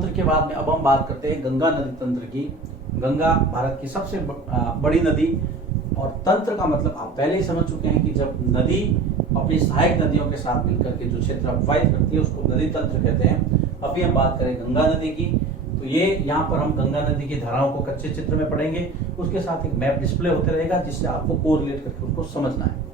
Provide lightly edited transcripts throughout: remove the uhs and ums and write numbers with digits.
तंत्र के बाद में अब हम बात करते हैं गंगा नदी तंत्र की। गंगा भारत की सबसे बड़ी नदी, और तंत्र का मतलब आप पहले ही समझ चुके हैं कि जब नदी अपनी सहायक नदियों के साथ मिलकर के जो क्षेत्र अतिवाहित करती है उसको नदी तंत्र कहते हैं। अभी हम बात करें गंगा नदी की, तो ये यहाँ पर हम गंगा नदी की धाराओं को कच्चे चित्र में पढ़ेंगे, उसके साथ एक मैप डिस्प्ले होते रहेगा जिससे आपको कोरिलेट करके उसको समझना है।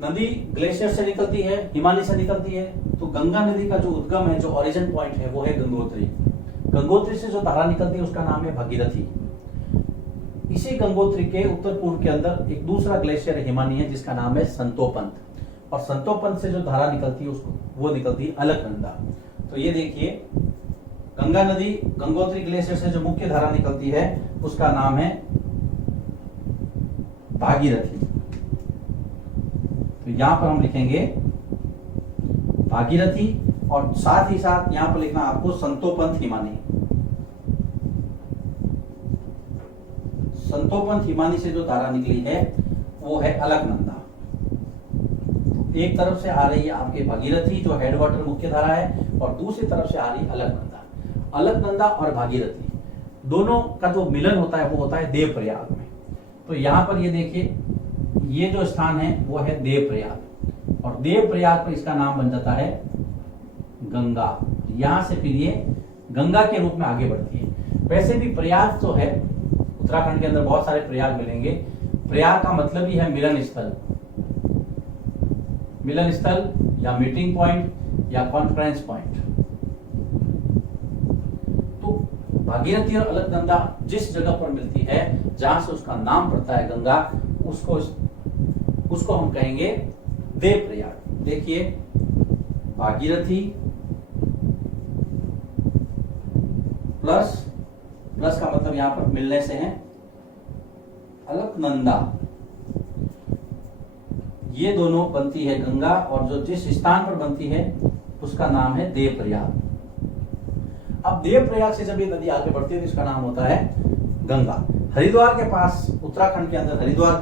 नदी ग्लेशियर से निकलती है, हिमालय से निकलती है, तो गंगा नदी का जो उद्गम है, जो ओरिजिन पॉइंट है, वो है गंगोत्री। गंगोत्री से जो धारा निकलती है उसका नाम है भागीरथी। इसी गंगोत्री के उत्तर पूर्व के अंदर एक दूसरा ग्लेशियर हिमानी है जिसका नाम है संतोपंत, और संतोपंत से जो धारा निकलती है उसको वो निकलती है अलकनंदा। तो ये देखिए, गंगा नदी गंगोत्री ग्लेशियर से जो मुख्य धारा निकलती है उसका नाम है भागीरथी। तो यहां पर हम लिखेंगे भागीरथी, और साथ ही साथ यहां पर लिखना आपको संतोपंत हिमानी। संतोपंत हिमानी से जो धारा निकली है वो है अलकनंदा। एक तरफ से आ रही है आपके भागीरथी जो हेडवाटर मुख्य धारा है, और दूसरी तरफ से आ रही है अलकनंदा। अलकनंदा और भागीरथी दोनों का जो मिलन होता है वो होता है देवप्रयाग में। तो यहां पर ये देखिए, ये जो स्थान है वो है देवप्रयाग, और देवप्रयाग पर इसका नाम बन जाता है गंगा। यहां से फिर ये गंगा के रूप में आगे बढ़ती है। वैसे भी प्रयाग जो है, उत्तराखंड के अंदर बहुत सारे प्रयाग मिलेंगे। प्रयाग का मतलब ही है मिलन स्थल, मिलन स्थल या मीटिंग पॉइंट या कॉन्फ्रेंस पॉइंट। तो भागीरथी और अलकनंदा जिस जगह पर मिलती है, जहां से उसका नाम पड़ता है गंगा, उसको हम कहेंगे देवप्रयाग। देखिए, भागीरथी प्लस का मतलब यहां पर मिलने से है अलकनंदा, ये दोनों बनती है गंगा, और जो जिस स्थान पर बनती है उसका नाम है देवप्रयाग। अब देवप्रयाग से जब ये नदी आगे बढ़ती है तो इसका नाम होता है गंगा। हरिद्वार के पास, उत्तराखंड के अंदर हरिद्वार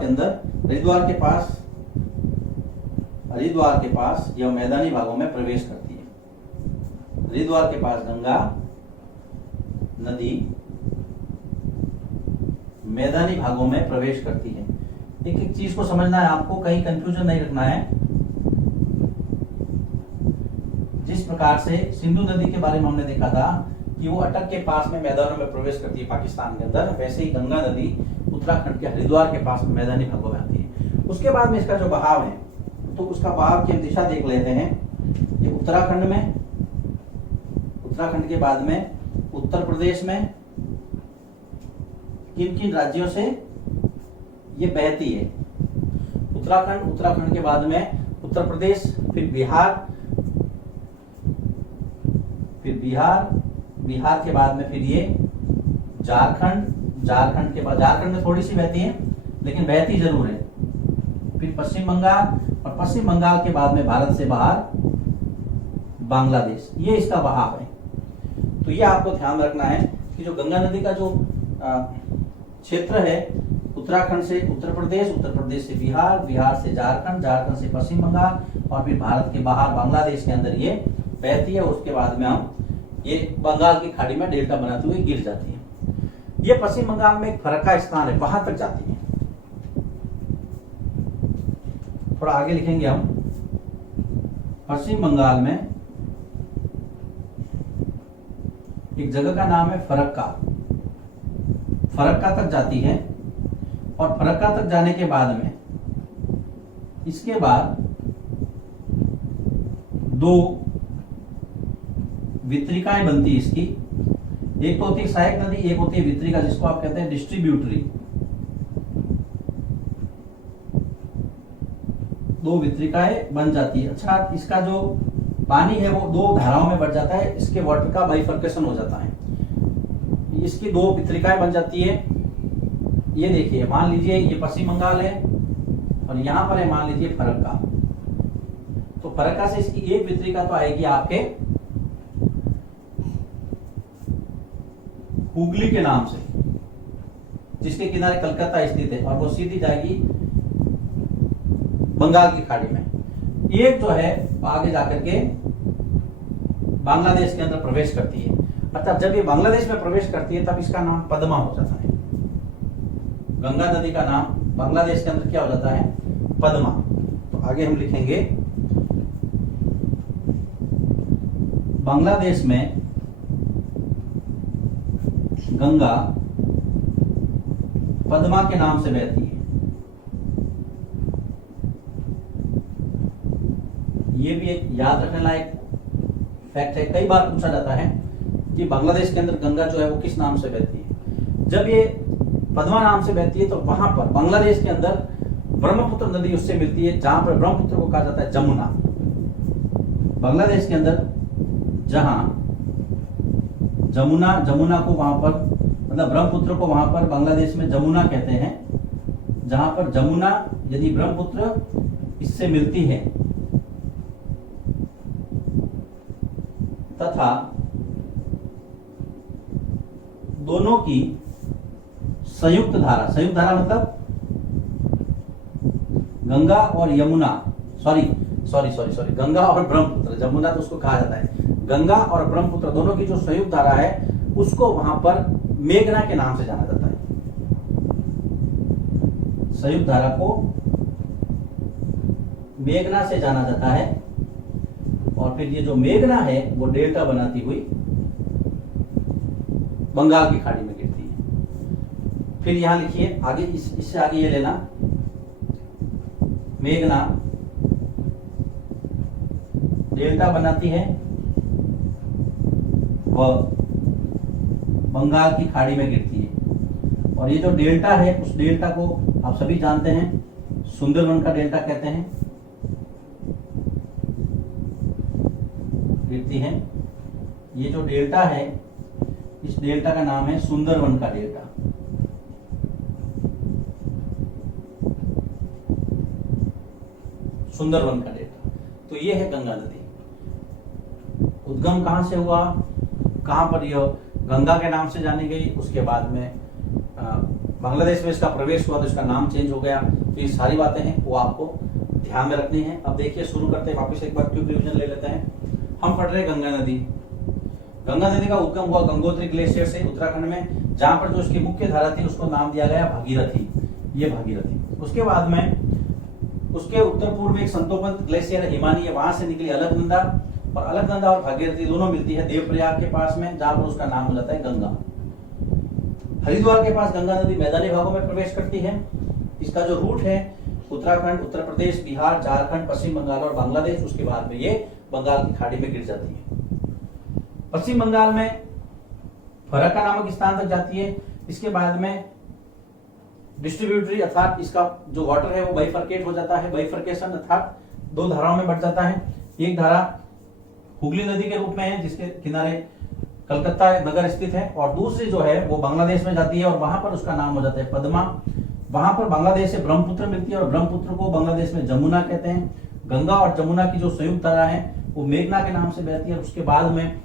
के पास यह मैदानी भागों में प्रवेश करती है। हरिद्वार के पास गंगा नदी मैदानी भागों में प्रवेश करती है। एक एक चीज को समझना है आपको, कहीं कंफ्यूजन नहीं रखना है। जिस प्रकार से सिंधु नदी के बारे में हमने देखा था कि वो अटक के पास में मैदानों में प्रवेश करती है पाकिस्तान के अंदर, वैसे ही गंगा नदी उत्तराखंड के हरिद्वार के पास में मैदानी भागों में आती है। उसके बाद में इसका जो बहाव है, तो उसका बहाव की हम दिशा देख लेते हैं। ये उत्तराखंड के बाद में उत्तर प्रदेश में किन किन राज्यों से ये बहती है। उत्तराखंड के बाद में उत्तर प्रदेश, फिर बिहार के बाद में फिर ये झारखंड के बाद, झारखंड में थोड़ी सी बहती है लेकिन बहती जरूर है। फिर पश्चिम बंगाल, और पश्चिम बंगाल के बाद में भारत से बाहर बांग्लादेश, ये इसका बहाव है। तो ये आपको ध्यान रखना है कि जो गंगा नदी का जो क्षेत्र है, उत्तराखंड से उत्तर प्रदेश से बिहार से झारखंड से पश्चिम बंगाल, और फिर भारत के बाहर बांग्लादेश के अंदर ये बहती है। उसके बाद में हम ये बंगाल की खाड़ी में डेल्टा बनाते हुए गिर जाती है। ये पश्चिम बंगाल में एक फरक्का स्थान है, वहां तक जाती है। थोड़ा आगे लिखेंगे हम, पश्चिम बंगाल में एक जगह का नाम है फरक्का तक जाती है, और फरक्का तक जाने के बाद में इसके बाद दो वितरिकाएं बनती है इसकी। एक तो होती है सहायक नदी, एक होती है वितरिका, जिसको आप कहते हैं डिस्ट्रीब्यूटरी। दो वितरिकाएं बन जाती है। अच्छा, इसका जो पानी है वो दो धाराओं में बढ़ जाता है, इसके वाटर का बाइफर्केशन हो जाता है। इसकी दो वितरिकाएं बन जाती है। ये देखिए, मान लीजिए ये पश्चिम बंगाल है और यहां पर है मान लीजिए फरक्का। तो फरक्का से इसकी एक वितरिका तो आएगी आपके हुगली के नाम से, जिसके किनारे कलकत्ता स्थित है, और वो सीधी जाएगी बंगाल की खाड़ी में। एक जो है आगे जाकर के बांग्लादेश के अंदर प्रवेश करती है, अर्थात जब ये बांग्लादेश में प्रवेश करती है तब इसका नाम पद्मा हो जाता है। गंगा नदी का नाम बांग्लादेश के अंदर क्या हो जाता है? पद्मा। तो आगे हम लिखेंगे बांग्लादेश में गंगा पद्मा के नाम से बहती है। ये भी एक याद रखने लायक फैक्ट है। कई बार पूछा जाता है कि बांग्लादेश के अंदर गंगा जो है वो किस नाम से बहती है। जब ये पद्मा नाम से बहती है तो वहां पर बांग्लादेश के अंदर ब्रह्मपुत्र नदी उससे मिलती है, जहां पर ब्रह्मपुत्र को कहा जाता है जमुना। बांग्लादेश के अंदर जहां जमुना को वहां पर, मतलब ब्रह्मपुत्र को वहां पर बांग्लादेश में जमुना कहते हैं, जहां पर जमुना यदि ब्रह्मपुत्र इससे मिलती है तथा दोनों की संयुक्त धारा मतलब गंगा और यमुना, सॉरी गंगा और ब्रह्मपुत्र, जमुना तो उसको कहा जाता है, गंगा और ब्रह्मपुत्र दोनों की जो संयुक्त धारा है उसको वहां पर मेघना के नाम से जाना जाता है। संयुक्त धारा को मेघना से जाना जाता है और फिर ये जो मेघना है वो डेल्टा बनाती हुई बंगाल की खाड़ी में गिरती है। फिर यहां लिखिए आगे, इससे आगे ये लेना, मेघना डेल्टा बनाती है व बंगाल की खाड़ी में गिरती है। और ये जो डेल्टा है उस डेल्टा को आप सभी जानते हैं, सुंदरवन का डेल्टा कहते हैं, गिरती है। ये जो डेल्टा है इस डेल्टा का नाम है सुंदरवन का डेल्टा। सुंदरवन का डेल्टा। तो ये है गंगा नदी। उद्गम कहां से हुआ, कहां पर यह गंगा के नाम से जानी गई, उसके बाद में बांग्लादेश में इसका प्रवेश हुआ तो इसका नाम चेंज हो गया। तो ये सारी बातें हैं वो आपको ध्यान में रखनी है। अब देखिए शुरू करते हैं, वापस एक बार क्विक रिवीजन ले लेते हैं। हम पढ़ रहे हैं गंगा नदी। गंगा नदी का उद्गम हुआ गंगोत्री ग्लेशियर से उत्तराखंड में, जहां पर जो इसकी मुख्य धारा थी उसको नाम दिया गया भागीरथी, ये भागीरथी। उसके बाद में उसके उत्तर पूर्व में एक संतोपंत ग्लेशियर हिमानी है, वहां से निकली अलकनंदा, और अलकनंदा और भागीरथी दोनों मिलती है देवप्रयाग के पास में, जहां पर उसका नाम हो जाता है गंगा। हरिद्वार के पास गंगा नदी मैदानी भागों में प्रवेश करती है। इसका जो रूट है उत्तराखंड, उत्तर प्रदेश, बिहार, झारखंड, पश्चिम बंगाल और बांग्लादेश, उसके बाद में ये बंगाल की खाड़ी में गिर जाती है। पश्चिम बंगाल में फरक्का नामक स्थान तक जाती है। इसके बाद में डिस्ट्रीब्यूटरी अर्थात इसका जो वाटर है वो बाइफरकेट हो जाता है, बाइफरकेशन अर्थात दो धाराओं में बढ़ जाता है। एक धारा हुगली नदी के रूप में है जिसके किनारे कलकत्ता नगर स्थित है, और दूसरी जो है वो बांग्लादेश में जाती है और वहां पर उसका नाम हो जाता है पद्मा। वहां पर बांग्लादेश से ब्रह्मपुत्र मिलती है और ब्रह्मपुत्र को बांग्लादेश में जमुना कहते हैं। गंगा और जमुना की जो संयुक्त धारा है वो मेघना के नाम से बहती है। उसके बाद में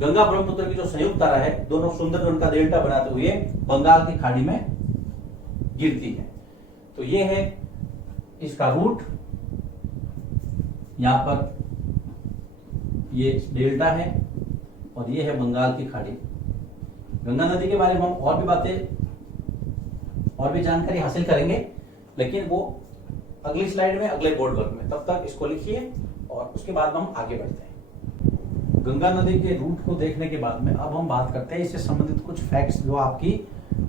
गंगा ब्रह्मपुत्र की जो संयुक्त धारा है दोनों सुंदरवन का डेल्टा बनाते हुए बंगाल की खाड़ी में गिरती है। तो ये है इसका रूट, यहां पर ये डेल्टा है और ये है बंगाल की खाड़ी। गंगा नदी के बारे में हम और भी बातें और भी जानकारी हासिल करेंगे, लेकिन वो अगली स्लाइड में, अगले बोर्ड वर्क में। तब तक इसको लिखिए और उसके बाद हम आगे बढ़ते हैं। गंगा नदी के रूट को देखने के बाद में अब हम बात करते हैं इससे संबंधित कुछ फैक्ट्स जो आपकी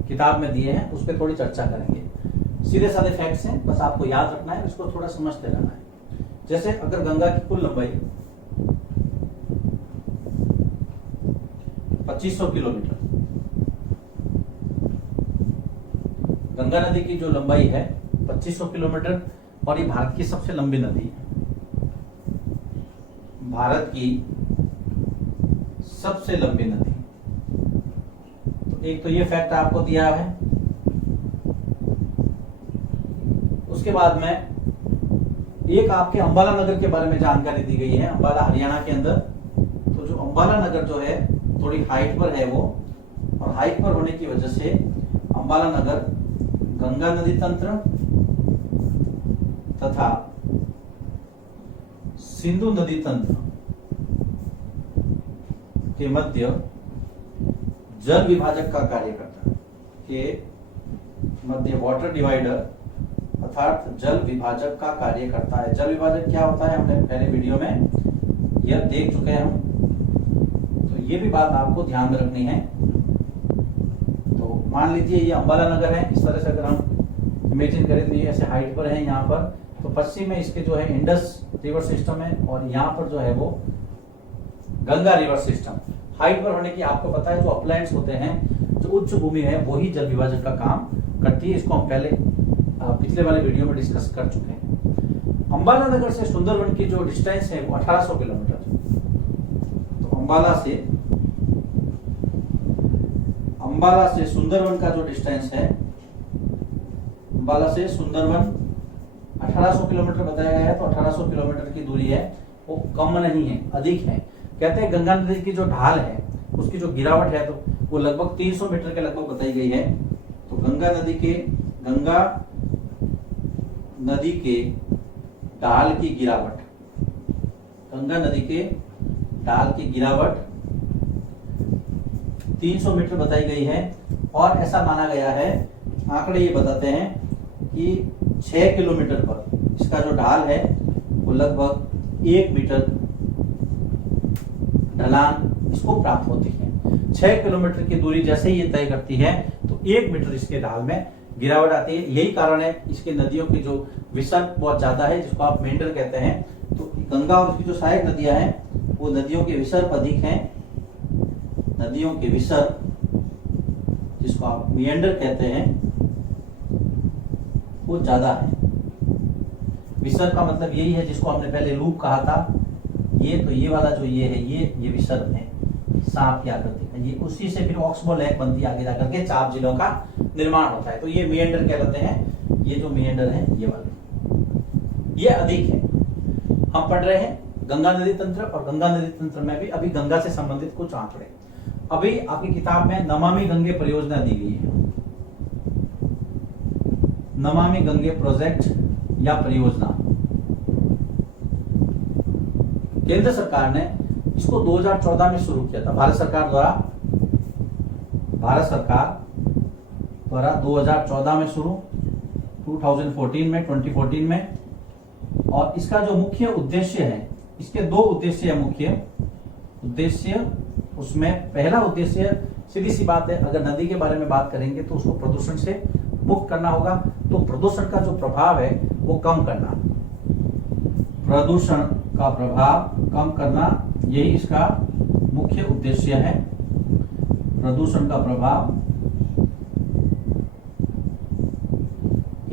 किताब में दिए हैं, उस पर थोड़ी चर्चा करेंगे। सीधे साधे फैक्ट्स हैं, बस आपको याद रखना है, इसको थोड़ा समझते रहना है। जैसे अगर गंगा की कुल लंबाई 2500 किलोमीटर, गंगा नदी की जो लंबाई है 2500 किलोमीटर, और ये भारत की सबसे लंबी नदी है। भारत की सबसे लंबी नदी। तो एक तो ये फैक्ट आपको दिया है। उसके बाद में एक आपके अंबाला नगर के बारे में जानकारी दी गई है, अंबाला हरियाणा के अंदर। तो जो अंबाला नगर जो है थोड़ी हाइट पर है वो, और हाइट पर होने की वजह से अंबाला नगर गंगा नदी तंत्र तथा सिंधु नदी तंत्र के मध्य जल विभाजक का कार्य करता है, के मध्य वाटर डिवाइडर अर्थात जल विभाजक का कार्य करता है। जल विभाजक क्या होता है हमने पहले वीडियो में यह देख चुके हैं हम, तो ये भी बात आपको ध्यान में रखनी है। तो मान लीजिए ये अंबाला नगर है, इस तरह से अगर हम इमेजिन करें तो ये ऐसे हाइट पर है यहाँ पर, तो पश्चिम में इसके जो है इंडस रिवर सिस्टम है और यहाँ पर जो है वो गंगा रिवर सिस्टम। हाइट पर होने की आपको पता है जो अपलैंड्स होते हैं, जो उच्च भूमि है वही जल विभाजक का काम करती है। इसको हम पहले पिछले वाले वीडियो में डिस्कस कर चुके हैं। अंबाला नगर से सुंदरवन की जो डिस्टेंस है वो 1800 किलोमीटर। तो अंबाला से सुंदरवन का जो डिस्टेंस है, अंबाला से सुंदरवन 1800 किलोमीटर बताया गया है। तो 1800 किलोमीटर की दूरी है, वो कम नहीं है, अधिक है। कहते हैं गंगा नदी की जो ढाल है उसकी जो गिरावट है तो वो लगभग 300 मीटर के लगभग बताई गई है। तो गंगा नदी के ढाल की गिरावट, गंगा नदी के ढाल की गिरावट 300 मीटर बताई गई है। और ऐसा माना गया है, आंकड़े ये बताते हैं कि 6 किलोमीटर पर इसका जो ढाल है वो लगभग 1 मीटर ढलान इसको प्राप्त होती है। 6 किलोमीटर की दूरी जैसे ही ये तय करती है तो 1 मीटर इसके ढाल में गिरावट आती है। यही कारण है इसके नदियों की जो विसर्ग बहुत ज्यादा है, जिसको आप मेंढर कहते हैं। तो गंगा और उसकी जो सहायक नदियां हैं वो नदियों के विसर्ग अधिक हैं, नदियों के विसर्ग जिसको आप मिएंडर कहते हैं वो ज्यादा है। विसर्ग का मतलब यही है जिसको हमने पहले लूप कहा था। ये वाला जो ये है ये विसर्ग है, सांप की आकृति का। ये उसी से फिर ऑक्सबो लेक बनती है, आगे जाकर के चाप जिलों का निर्माण होता है। तो ये मिएंडर कहलाते हैं। ये जो मिएंडर है ये वाले ये अधिक है। हम पढ़ रहे हैं गंगा नदी तंत्र, और गंगा नदी तंत्र में भी अभी गंगा से संबंधित कुछ आंकड़े अभी आपकी किताब में नमामि गंगे परियोजना दी गई है। नमामि गंगे प्रोजेक्ट या परियोजना, केंद्र सरकार ने इसको 2014 में शुरू किया था। भारत सरकार द्वारा 2014 में शुरू, 2014 में। और इसका जो मुख्य उद्देश्य है, इसके 2 उद्देश्य है मुख्य उद्देश्य। उसमें पहला उद्देश्य सीधी सी बात है, अगर नदी के बारे में बात करेंगे तो उसको प्रदूषण से मुक्त करना होगा। तो प्रदूषण का जो प्रभाव है वो कम करना, प्रदूषण का प्रभाव कम करना, यही इसका मुख्य उद्देश्य है। प्रदूषण का प्रभाव,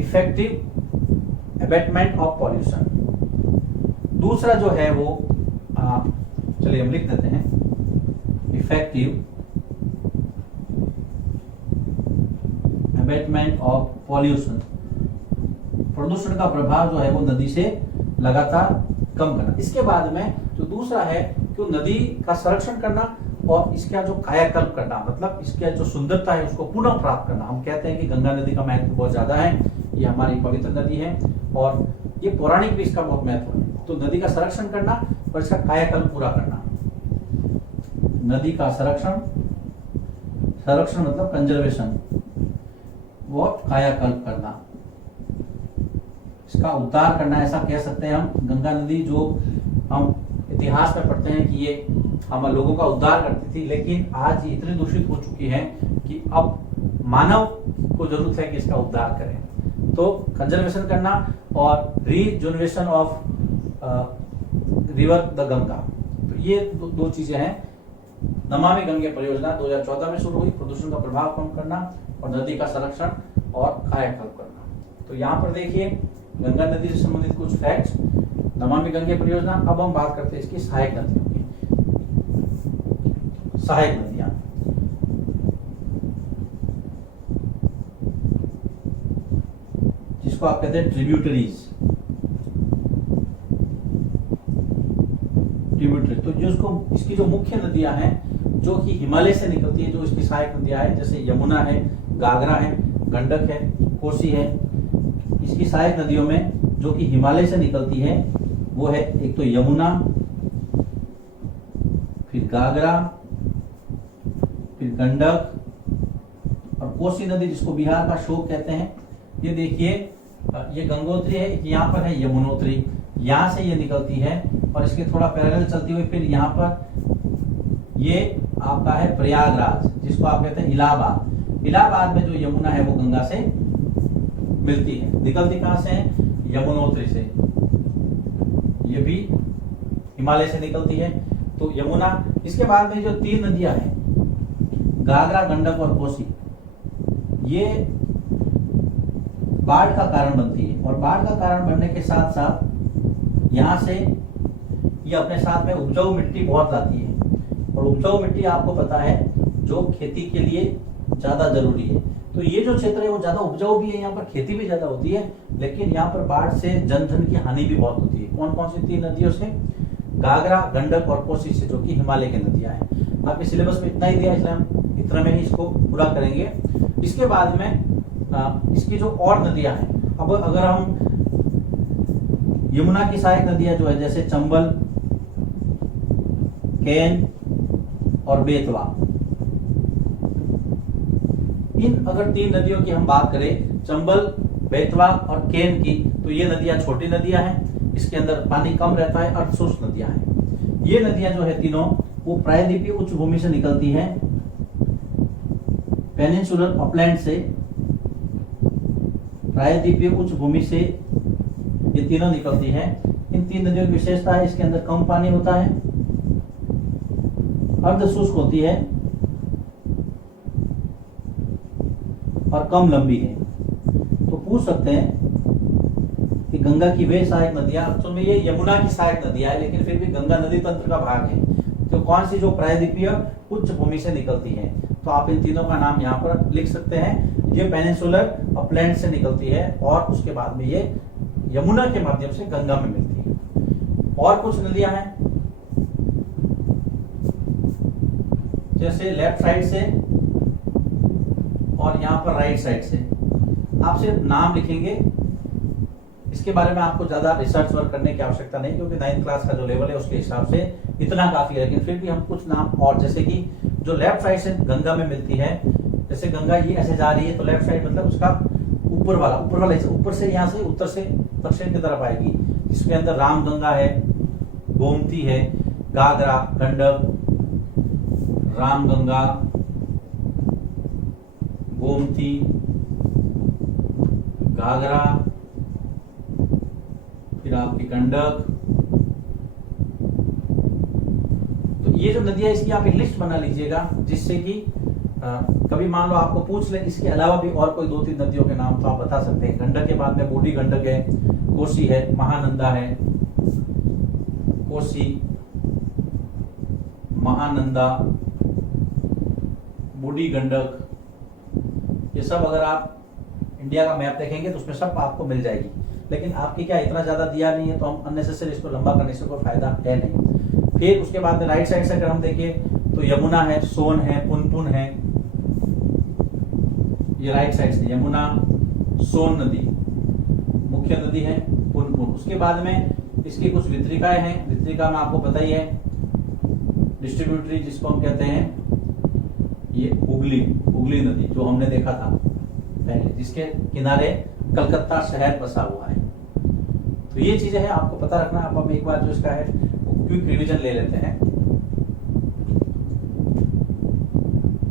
इफेक्टिव एबेटमेंट ऑफ पॉल्यूशन। दूसरा जो है वो चलिए हम लिख देते हैं, इफेक्टिव एबेटमेंट ऑफ पॉल्यूशन। प्रदूषण का प्रभाव जो है वो नदी से लगातार कम करना। इसके बाद में जो दूसरा है कि नदी का संरक्षण करना और इसका जो कायाकल्प करना, मतलब इसका जो सुंदरता है उसको पुनः प्राप्त करना। हम कहते हैं कि गंगा नदी का महत्व बहुत ज्यादा है, ये हमारी पवित्र नदी है और ये पौराणिक भी इसका बहुत महत्व है। तो नदी का संरक्षण करना और इसका कायाकल्प पूरा करना। नदी का संरक्षण मतलब कंजर्वेशन, वो कायाकल्प करना, इसका उद्धार करना, ऐसा कह सकते हैं हम। गंगा नदी जो हम इतिहास में पढ़ते हैं कि ये हम लोगों का उद्धार करती थी, लेकिन आज ये इतनी दूषित हो चुकी है कि अब मानव को जरूरत है कि इसका उद्धार करें। तो कंजर्वेशन करना और regeneration of river the Ganga, तो ये दो चीजें हैं। नमामि गंगे परियोजना 2014 में शुरू हुई, प्रदूषण का प्रभाव कम करना और नदी का संरक्षण और कायाकल्प करना। तो यहाँ पर देखिए गंगा नदी से संबंधित कुछ फैक्ट्स, नमामि गंगे परियोजना। अब हम बात करते हैं इसकी सहायक नदियों की। सहायक नदियां, जिसको आप कहते हैं ट्रिब्यूटरीज। तो जिसको इसकी जो मुख्य नदियां हैं जो कि हिमालय से निकलती है, जो इसकी सहायक नदियां हैं, जैसे यमुना है, घाघरा है, गंडक है, कोसी है। इसकी सहायक नदियों में जो कि हिमालय से निकलती है वो है एक तो यमुना, फिर घाघरा, फिर गंडक और कोसी नदी जिसको बिहार का शोक कहते हैं। ये देखिए ये गंगोत्री है, यहाँ पर है यमुनोत्री, यहाँ से ये निकलती है और इसके थोड़ा पैरेलल चलती हुई फिर यहाँ पर ये आपका है प्रयागराज, जिसको आप कहते हैं इलाहाबाद। इलाहाबाद में जो यमुना है वो गंगा से मिलती है। निकलती कहाँ से है? यमुनोत्री से। ये भी हिमालय से निकलती है। तो यमुना, इसके बाद में जो 3 नदियां हैं घाघरा, गंडक और कोसी, ये बाढ़ का कारण बनती है और बाढ़ का कारण बनने के साथ साथ यहाँ से ये अपने साथ में उपजाऊ मिट्टी बहुत लाती है और उपजाऊ मिट्टी आपको पता है जो खेती के लिए ज्यादा जरूरी है। तो ये जो क्षेत्र है वो ज्यादा उपजाऊ भी है, यहाँ पर खेती भी ज्यादा होती है, लेकिन यहाँ पर बाढ़ से जनधन की हानि भी बहुत होती है। कौन कौन सी 3 नदियों से? घाघरा, गंडक और कोसी से, जो कि हिमालय की नदियां हैं। आपके सिलेबस में इतना ही दिया, इसलिए हम इतना में ही इसको पूरा करेंगे। इसके बाद में इसकी जो और नदियां हैं, अब अगर हम यमुना की सहायक नदियां जो है जैसे चंबल, केन और बेतवा, इन अगर 3 नदियों की हम बात करें, चंबल, बेतवा और केन की, तो ये नदियां छोटी नदियां हैं, इसके अंदर पानी कम रहता है, अर्धशुष्क नदियां हैं। ये नदियां जो है तीनों वो प्रायद्वीपीय उच्च भूमि से निकलती है, पेनिनसुलर अपलैंड से, प्रायद्वीपीय उच्च भूमि से ये तीनों निकलती है। इन 3 नदियों की विशेषता है इसके अंदर कम पानी होता है, अर्धशुष्क होती है और कम लंबी है। तो पूछ सकते हैं कि गंगा की वे सहायक नदियां, तो में ये यमुना की सहायक नदियां है लेकिन फिर भी गंगा नदी तंत्र का भाग है, तो कौन सी जो प्रायद्वीपीय उच्च भूमि से निकलती है? तो आप इन तीनों का नाम यहाँ पर लिख सकते हैं। ये पेनिनसुलर अपलैंड से निकलती है और उसके बाद में ये यमुना के माध्यम से गंगा में मिलती है। और कुछ नदियां हैं जैसे लेफ्ट साइड से और यहाँ पर राइट साइड से। आप सिर्फ नाम लिखेंगे, इसके बारे में आपको ज्यादा रिसर्च वर्क करने की आवश्यकता नहीं, क्योंकि 9th क्लास का जो लेवल है उसके हिसाब से इतना काफी है। लेकिन फिर भी हम कुछ नाम, और जैसे कि जो लेफ्ट साइड से गंगा में मिलती है, जैसे गंगा ये ऐसे जा रही है तो लेफ्ट साइड मतलब उसका ऊपर वाला ऊपर से यहाँ से उत्तर से दक्षिण की तरफ आएगी, जिसके अंदर रामगंगा है, गोमती है, घाघरा, गंडक, रामगंगा, गोमती, घाघरा, फिर आपकी गंडक। तो ये जो नदियां, इसकी आप एक लिस्ट बना लीजिएगा, जिससे कि कभी मान लो आपको पूछ ले इसके अलावा भी और कोई 2-3 नदियों के नाम तो आप बता सकते हैं। गंडक के बाद में बूढ़ी गंडक है, कोसी है, महानंदा है, कोसी, महानंदा, बूढ़ी गंडक, ये सब अगर आप इंडिया का मैप देखेंगे तो उसमें सब आपको मिल जाएगी। लेकिन आपकी क्या इतना ज्यादा दिया नहीं है, तो हम अननेसेसरी इसको लंबा करने से कोई फायदा है नहीं। फिर उसके बाद में राइट साइड से अगर हम देखें तो यमुना है, सोन है, पुनपुन है, ये राइट साइड से यमुना, सोन नदी मुख्य नदी है, पुनपुन। उसके बाद में इसकी कुछ वितरिकाएं हैं। वितरिका में आपको पता ही है, डिस्ट्रीब्यूटरी जिसको हम कहते हैं, ये हुगली नदी जो हमने देखा था पहले, जिसके किनारे कलकत्ता शहर बसा हुआ है। तो ये चीजें हैं आपको पता रखना। अब हम एक बार जो इसका है क्विक रिवीजन ले लेते हैं।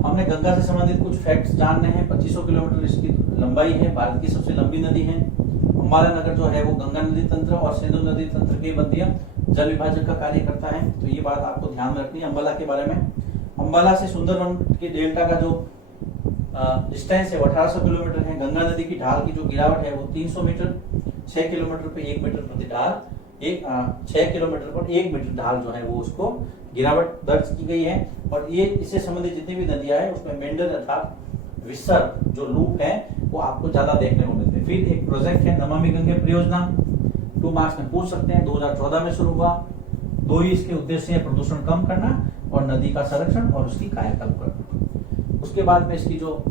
हमने गंगा से संबंधित कुछ फैक्ट्स जानने हैं। 2500 किलोमीटर इसकी लंबाई है, भारत की सबसे लंबी नदी है। अंबाला नगर जो है वो गंगा नदी तंत्र और सिंधु नदी तंत्र के मध्य जल विभाजक का कार्य करता है। तो ये बात आपको ध्यान में रखनी है अंबाला के बारे में। अंबाला से सुंदरवन के डेल्टा का जो डिस्टेंस है वो 1800 किलोमीटर है। गंगा नदी की ढाल की जो गिरावट है वो 300 मीटर, 6 किलोमीटर पे 1 मीटर प्रति ढाल, 6 किलोमीटर पर 1 मीटर ढाल जो है वो उसको गिरावट दर्ज की गई है। और ये इससे संबंधित जितनी भी नदियां हैं उसमें मेंढर अर्थात विसर्ग जो लूप है वो आपको ज्यादा देखने को मिलते हैं। फिर एक प्रोजेक्ट है नमामि गंगे परियोजना, 2 मार्क्स में पूछ सकते हैं, 2014 में शुरू हुआ। 2 ही इसके उद्देश्य है, प्रदूषण कम करना और नदी का संरक्षण और उसकी कायाकल्प करना। उसके बाद में इसकी जो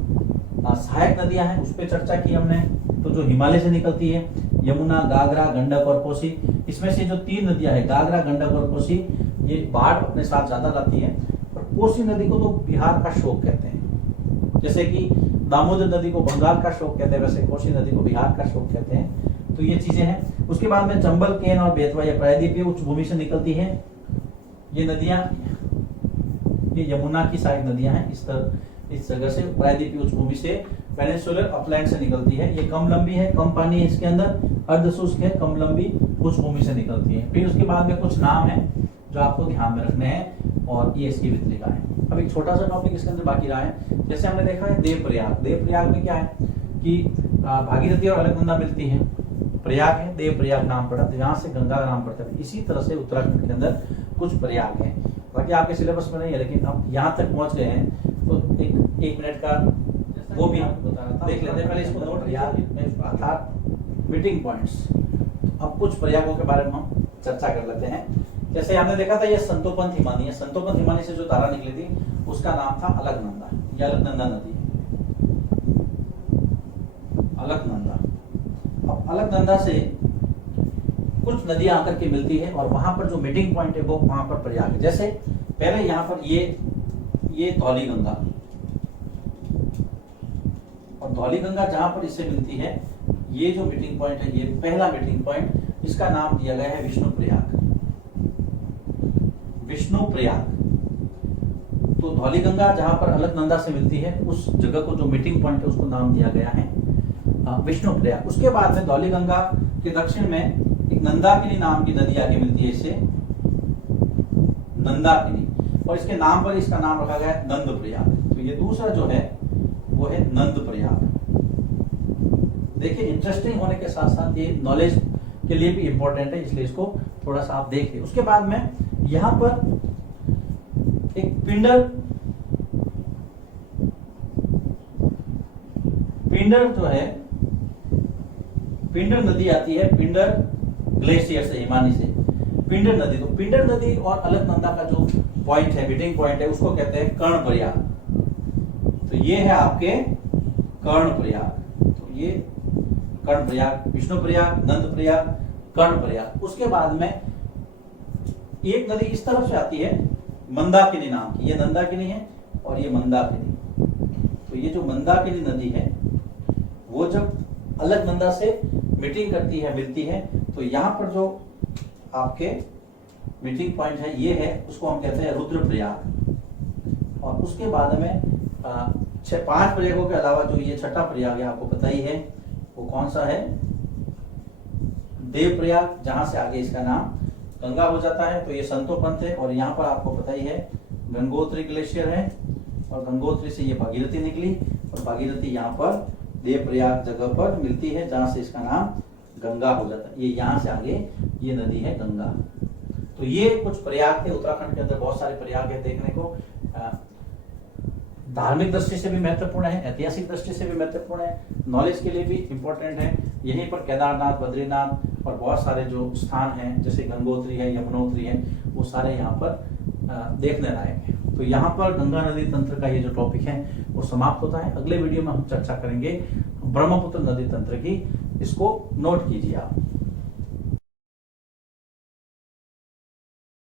सहायक नदियां हैं उस पर चर्चा की हमने। तो जो हिमालय से निकलती है, यमुना, घाघरा, गंडक और कोसी, इसमें से जो 3 नदियां हैं घाघरा, गंडक और कोसी, ये बाढ़ अपने साथ ज्यादा लाती है। और कोसी नदी को तो बिहार का शोक कहते हैं, जैसे कि दामोदर नदी को बंगाल का शोक कहते हैं, वैसे कोसी नदी को बिहार का शोक कहते हैं। तो ये चीजें हैं। उसके बाद में चंबल, केन और बेतवा ये प्रायद्वीपीय उच्च भूमि से निकलती है। ये नदियां, ये यमुना की साइड नदियां हैं, इस जगह से प्रायद्वीपीय उच्च भूमि से पेनिनसुलर अपलैंड से निकलती है। ये कम लंबी है, कम पानी है इसके अंदर, अर्धशुष्क है, कम लंबी उच्च भूमि से निकलती है। फिर उसके बाद में कुछ नाम है जो आपको ध्यान में रखने हैं और ये इसकी वितरिका है। अब एक छोटा सा टॉपिक इसके अंदर बाकी रहा है, जैसे हमने देखा है देवप्रयाग। देवप्रयाग में क्या है कि भागीरथी और अलकनंदा मिलती है, प्रयाग है, देवप्रयाग नाम पड़ा, तो यहाँ से गंगा नाम पड़ता है। इसी तरह से उत्तराखंड के अंदर कुछ प्रयाग हैं, बाकी आपके सिलेबस में नहीं है, लेकिन अब यहाँ तक पहुंच गए हैं तो एक मिनट का वो भी हम देख लेते हैं। पहले इसको नोट प्रयाग अर्थात मीटिंग पॉइंट्स। अब कुछ प्रयागों के बारे में हम चर्चा कर लेते हैं। जैसे हमने देखा था ये संतोपंथ हिमानी है, संतोपंथ हिमानी से जो धारा निकली थी उसका नाम था अलकनंदा, ये अलकनंदा नदी है, अलकनंदा। अब अलकनंदा से कुछ नदियां आकर के मिलती है और वहां पर जो मीटिंग पॉइंट है वो वहां पर प्रयाग है। जैसे पहले यहाँ पर ये धौली गंगा, और धौली गंगा जहां पर इससे मिलती है, ये जो मीटिंग पॉइंट है, ये पहला मीटिंग पॉइंट, इसका नाम दिया गया है विष्णु प्रयाग, विष्णु प्रयाग। तो धौली गंगा जहां पर अलकनंदा से मिलती है उस जगह को जो मीटिंग पॉइंट है उसको नाम दिया गया है विष्णु प्रयाग। उसके बाद में धौली गंगा के दक्षिण में एक नंदाकिनी नाम की नदी आके मिलती है इससे, नंदाकिनी, और इसके नाम पर इसका नाम रखा गया है नंद प्रयाग। तो ये दूसरा जो है वो है नंद प्रयाग। देखिए इंटरेस्टिंग होने के साथ साथ ये नॉलेज के लिए भी इंपॉर्टेंट है, इसलिए इसको थोड़ा सा आप देखिए। उसके बाद में यहां पर एक पिंडर जो है, पिंडर नदी आती है, पिंडर ग्लेशियर से, हिमानी से पिंडर नदी। तो पिंडर नदी और अलकनंदा का जो पॉइंट है, मीटिंग पॉइंट है, उसको कहते हैं कर्णप्रयाग। तो ये है आपके कर्णप्रयाग। तो ये कर्णप्रयाग, विष्णुप्रयाग, नंदप्रयाग, कर्णप्रयाग। उसके बाद में एक नदी इस तरफ से आती है मंदाकिनी नाम की, ये नंदाकिनी है और ये मंदाकिनी। तो ये जो मंदाकिनी नदी है वो जब अलकनंदा से मीटिंग करती है, मिलती है, तो यहाँ पर जो आपके मीटिंग पॉइंट है ये है, उसको हम कहते हैं रुद्रप्रयाग। और उसके बाद में 5 प्रयागों के अलावा जो ये छठा प्रयाग है आपको पता ही है, वो कौन सा है, देवप्रयाग, जहां से आगे इसका नाम गंगा हो जाता है। तो ये संतोपंथ है और यहाँ पर आपको पता ही है गंगोत्री ग्लेशियर है, और गंगोत्री से ये भागीरथी निकली, और भागीरथी यहाँ पर देवप्रयाग जगह पर मिलती है, जहां से इसका नाम गंगा हो जाता है। ये यहाँ से आगे ये नदी है गंगा। तो ये कुछ प्रयाग थे। उत्तराखंड के अंदर बहुत सारे प्रयाग है देखने को, धार्मिक दृष्टि से भी महत्वपूर्ण है, ऐतिहासिक दृष्टि से भी महत्वपूर्ण है, नॉलेज के लिए भी इंपॉर्टेंट है। यहीं पर केदारनाथ, बद्रीनाथ और बहुत सारे जो स्थान हैं जैसे गंगोत्री है, यमुनोत्री है, वो सारे यहाँ पर देखने लायक है। तो यहाँ पर गंगा नदी तंत्र का ये जो टॉपिक है वो समाप्त होता है। अगले वीडियो में हम चर्चा करेंगे ब्रह्मपुत्र नदी तंत्र की, इसको नोट कीजिए आप।